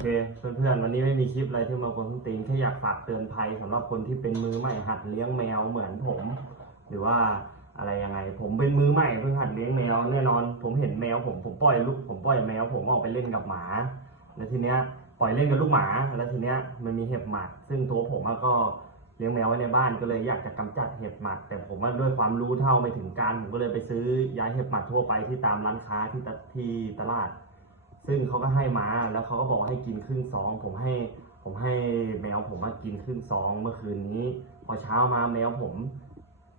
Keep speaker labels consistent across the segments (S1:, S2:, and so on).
S1: เคเพื่อนๆวันนี้ไม่มีคลิปอะไรที่มากวนตีนแค่อยากฝากเตือนภัยสำหรับคนที่เป็นมือใหม่หัดเลี้ยงแมวเหมือนผม หรือว่าอะไรยังไง ผมเป็นมือใหม่เพิ่งหัดเลี้ยงแมวแน่นอน ผมเห็นแมวผมผมปล่อยลูกผมปล่อยแมว ผมออกไปเล่นกับหมา แล้วทีเนี้ยปล่อยเล่นกับลูกหมา แล้วทีเนี้ยมันมีเห็บหมัด ซึ่งตัวผมก็เลี้ยงแมวไว้ในบ้านก็เลยอยากจะกำจัดเห็บหมัด แต่ผมว่าด้วยความรู้เท่าไม่ถึงการผมก็เลยไปซื้อยาเห็บหมัดทั่วไปที่ตามร้านค้าที่ที่ตลาด ซึ่งเขาก็ให้มาแล้วเขาก็บอกให้กินครึ่งซอง ผมให้ผมให้แมวผมมากินครึ่งซองเมื่อคืนนี้ พอเช้ามาแมวผม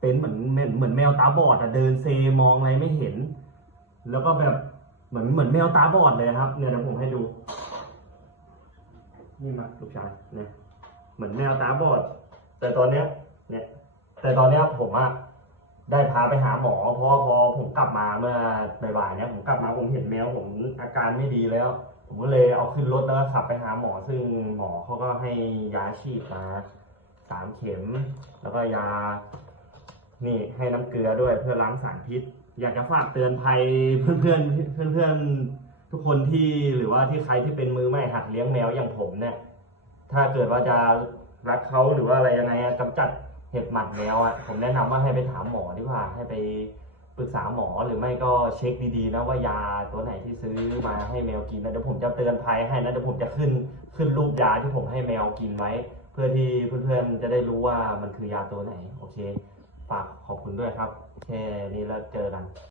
S1: เป็นเหมือนเหมือนแมวตาบอดอะเดินเซมองอะไรไม่เห็น แล้วก็แบบเหมือนเหมือนแมวตาบอดเลยครับ เนี่ยเดี๋ยวผมให้ดู นี่มาลูกชายเนี่ยเหมือนแมวตาบอด แต่ตอนเนี้ย เนี่ย แต่ตอนเนี้ยผมอะ ได้พาไปหาหมอเพราะพอผมกลับมาเมื่อบ่ายๆเนี่ยผมกลับมาผมเห็นแมวผมอาการไม่ดีแล้ว ผมก็เลยเอาขึ้นรถแล้วก็ขับไปหาหมอซึ่งหมอเขาก็ให้ยาฉีดมาสามเข็ม แล้วก็ยา นี่ให้น้ำเกลือด้วยเพื่อล้างสารพิษ อยากจะฝากเตือนภัยเพื่อนเพื่อนเพื่อนเพื่อนๆทุกคนที่หรือว่าที่ใครที่เป็นมือใหม่หัดเลี้ยงแมวอย่างผมเนี่ย ถ้าเกิดว่าจะรักเขาหรือว่าอะไรยังไงกำจัด เห็บหมัดแมวอะผมแนะนำว่าให้ไปถามหมอดีกว่าให้ไปปรึกษาหมอหรือไม่ก็เช็คดีๆนะว่ายาตัวไหนที่ซื้อมาให้แมวกินนะเดี๋ยวผมจะเตือนภัยให้นะเดี๋ยวผมจะขึ้นขึ้นรูปยาที่ผมให้แมวกินไว้ เพื่อที่เพื่อนๆจะได้รู้ว่ามันคือยาตัวไหน โอเคฝากขอบคุณด้วยครับ แค่นี้แล้วเจอกัน